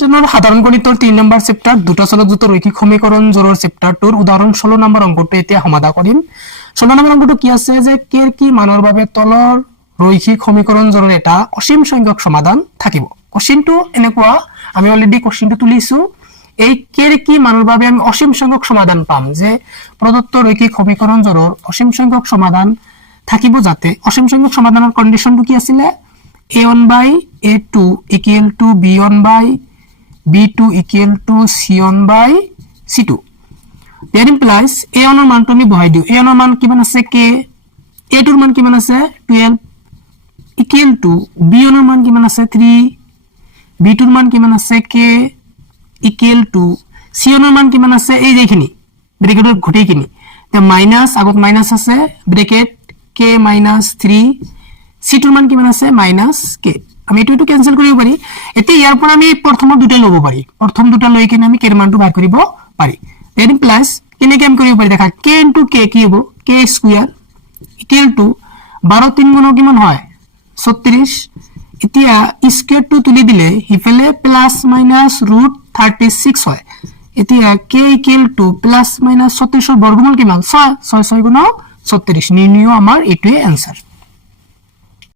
সাধাৰণ গণিতৰ 3 number chapter দুটা চলকযুক্ত ৰৈখিক সমীকৰণ জোৰৰ চেপ্টাৰটোৰ উদাহৰণ 16 নম্বৰ অংকটো এতিয়া সমাধান কৰিম 16 নম্বৰ অংকটো কি আছে যে k ৰ কি মানৰ বাবে তলৰ ৰৈখিক সমীকৰণ জোৰৰ এটা অসীম সংখ্যক সমাধান থাকিব কোশ্চেনটো এনেকুৱা আমি অলৰেডি কোশ্চেনটো তুলিছো এই k ৰ কি মানৰ বাবে আমি অসীম সংখ্যক সমাধান পাম যে প্ৰদত্ত ৰৈখিক সমীকৰণ জোৰৰ অসীম সংখ্যক সমাধান থাকিব যাতে অসীম সংখ্যক সমাধানৰ কন্ডিশনটো কি আছিল a1/a2 = b1/b2 = c1 c2 that implies a1 এর মানটো আমি বহাই দিও a1 এর মান কিমান আছে k a2 এর মান কিমান আছে 12 equal to b1 এর মান কিমান আছে 3 b2 এর মান কিমান আছে k equal to c1 এর মান কিমান আছে এই যেখিনি ব্ৰ্যাকেটৰ ঘটেইখিনি তে মাইনাস আগত মাইনাস আছে ব্র্যাকেট k - 3 c2 এর মান কিমান আছে -k আমি এটো ক্যান্সেল কৰিব পাৰি এতে ইয়াৰ পৰা আমি প্ৰথম দুটা লব পাৰি প্ৰথম দুটা লৈ কিনে আমি k এৰ মানটো বাৰ কৰিব পাৰি দেন প্লাস কেনে কাম কৰিব পাৰি দেখা k * k কি হ'ব k স্কয়ার ইকুয়াল টু 12 3 গুণ কিমান হয় 36 এতিয়া স্কয়ার টু তুলি দিলে হিফালে প্লাস মাইনাস √36 হয় এতিয়া k = প্লাস মাইনাস 36 এর বর্গমূল কিমান 6 6 6 গুণ 36 নির্ণয় আমার এটাই आंसर